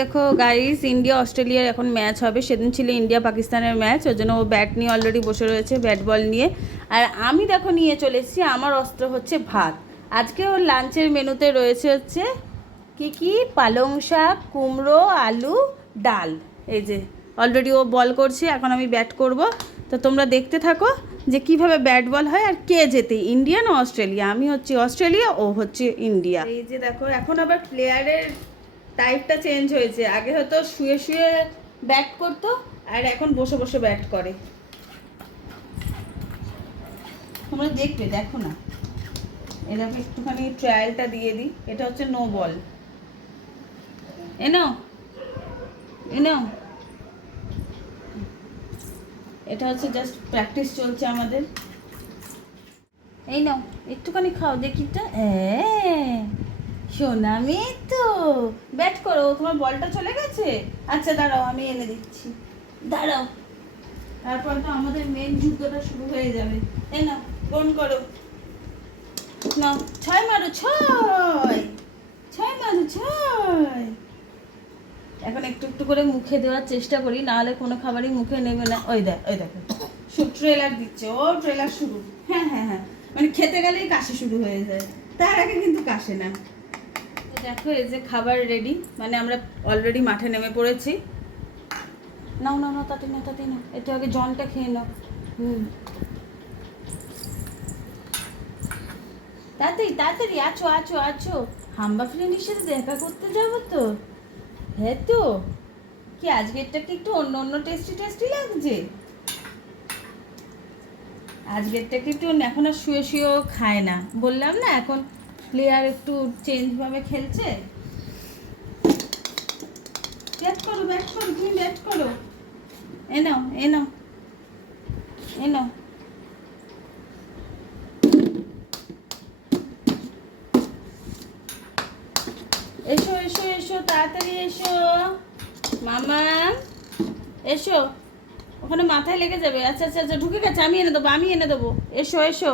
দেখো guys India অস্ট্রেলিয়ার এখন ম্যাচ হবে। সেদিন ছিল ইন্ডিয়া পাকিস্তানের ম্যাচ ওর জন্য ও ব্যাট নিয়ে অলরেডি বসে রয়েছে ব্যাট বল নিয়ে। আর আমি দেখো নিয়ে চলে এসেছি, আমার অস্ত্র হচ্ছে ভাত। আজকে ওর লাঞ্চের মেনুতে রয়েছে হচ্ছে কি কি? পালং শাক, কুমড়ো, আলু, ডাল। এই যে অলরেডি ও বল করছে, এখন আমি ব্যাট করব। তো তোমরা দেখতে থাকো যে কীভাবে ব্যাট বল হয় আর কে জেতে ইন্ডিয়া না অস্ট্রেলিয়া আমি হচ্ছি অস্ট্রেলিয়া ও হচ্ছে ইন্ডিয়া এই যে দেখো, এখন আবার প্লেয়ারের টাইপটা চেঞ্জ হয়েছে। আগে হয়তো শুয়ে শুয়ে ব্যাট করতো, আর এখন বসে বসে ব্যাট করে। তোমরা দেখবে, দেখো না। এরকম একটুখানি ট্রায়ালটা দিয়ে দিই। এটা হচ্ছে নো বল এ নাও। এ নাও। এটা হচ্ছে জাস্ট প্র্যাকটিস চলছে আমাদের। এই নাও, একটুখানি খাও, দেখি তো। হ্যাঁ সোনা মেয়ে তো ব্যাট করো, তোমার বলটা চলে গেছে? আচ্ছা দাঁড়াও, আমি এনে দিচ্ছি। দাঁড়াও। তারপর তো আমাদের মেন যুদ্ধটা শুরু হয়ে যাবে। এই নাও ফোন করো। নাও, ছয় মারো, ছয়। ছয় মারো, ছয়। এখন একটু একটু করে মুখে দেওয়ার চেষ্টা করি, নাহলে কোনো খাবারই মুখে নেবে না। ওই দেখ, ওই দেখো। ট্রেলার দিচ্ছে। ও ট্রেলার শুরু। হ্যাঁ হ্যাঁ হ্যাঁ। মানে খেতে গেলেই কাশি শুরু হয়ে যায়। তার আগে কিন্তু কাশে না। দেখো, এই যে খাবার রেডি মানে আমরা অলরেডি মাঠে নেমে পড়েছি। নাও নাও নাও, তাতে না তাতে না একটু আগে জলটা খেয়ে নাও। হুম। তাড়াতাড়ি তাড়াতাড়ি, আছো আছো আছো। হাম্বা ফ্রেন্ডের সাথে দেখা করতে যাব তো। হ্যাঁ তো। কি, আজকেরটা কি একটু অন্য অন্য টেস্টি টেস্টি লাগছে? আজকেরটা কি একটু এখন আর শুয়ে, শুয়েও খায় না। বললাম না, এখন প্লেয়ার একটু চেঞ্জ ভাবে খেলছে? ব্যাট করো ব্যাট করো, তুমি ব্যাট করো। এ নাও এ নাও এ নাও। এসো এসো এসো, তাড়াতাড়ি এসো। মামা, এসো। ওখানে মাথায় লেগে যাবে। আচ্ছা আচ্ছা আচ্ছা ঢুকে গেছে, আমি এনে দেবো, আমি এনে দেবো। এসো এসো।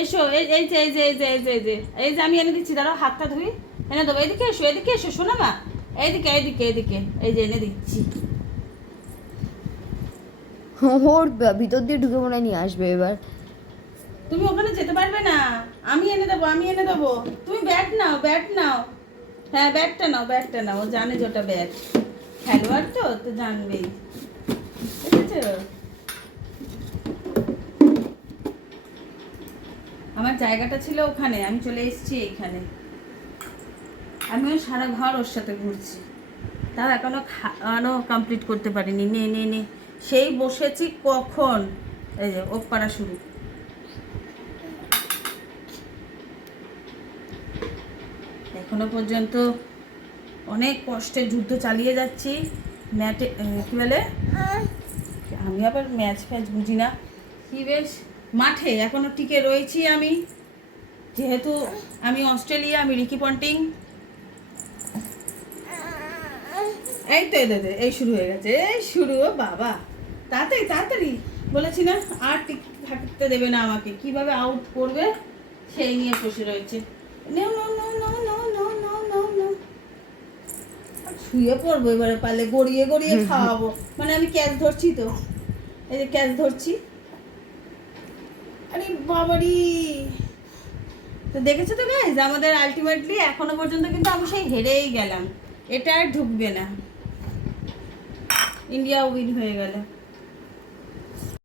এসো এই এই যে এই যে এই যে এই যে এই যে এই যে আমি এনে দিচ্ছি দাঁড়াও হাতটা ধুই এনে দেবো। এদিকে এসো এদিকে এসো শোনো মা। এইদিকে এইদিকে এইদিকে এই যে এনে দিচ্ছি। ওর ভিতর দিয়ে ঢুকে মনে নিয়ে আসবে এবার। তুমি ওখানে যেতে পারবে না। আমি এনে দেবো আমি এনে দেবো। তুমি ব্যাট নাও ব্যাট নাও। হ্যাঁ ব্যাটটা নাও ব্যাটটা নাও। জানে যে ওটা ব্যাট। খেলোয়াড় তো তো জানবেই। বুঝেছ? আমার জায়গাটা ছিল ওখানে আমি চলে এসেছি এইখানে। আমিও সারা ঘর ওর সাথে ঘুরছি। তাও এখনও খাওয়ানো কমপ্লিট করতে পারিনি। নে নে নে। সেই বসেছি কখন? এই যে ওক পাড়া শুরু। এখনও পর্যন্ত অনেক কষ্টে যুদ্ধ চালিয়ে যাচ্ছি। ম্যাটে কী বলে? আমি আবার ম্যাচ ফ্যাচ বুঝি না। কি বেশ মাঠে এখনও টিকে রয়েছি আমি। যেহেতু আমি অস্ট্রেলিয়া আমি রিকি পন্টিং। এই তো দাদা এই শুরু হয়ে গেছে এই শুরু বাবা। তাড়াতাড়ি তাড়াতাড়ি। বলেছি না আর থাকতে দেবে না আমাকে। কীভাবে আউট করবে? সেই নিয়ে বসে রয়েছে। শুয়ে পড়ব এবারে পারলে গড়িয়ে গড়িয়ে খাওয়াবো। মানে আমি ক্যাচ ধরছি তো। এই যে ক্যাচ ধরছি। আরে বাবারি। দেখেছ তো গাইজ আমাদের আলটিমেটলি এখনও পর্যন্ত কিন্তু আমি সেই হেরেই গেলাম। এটা আর ঢুকবে না। ইন্ডিয়া উইন হয়ে গেল।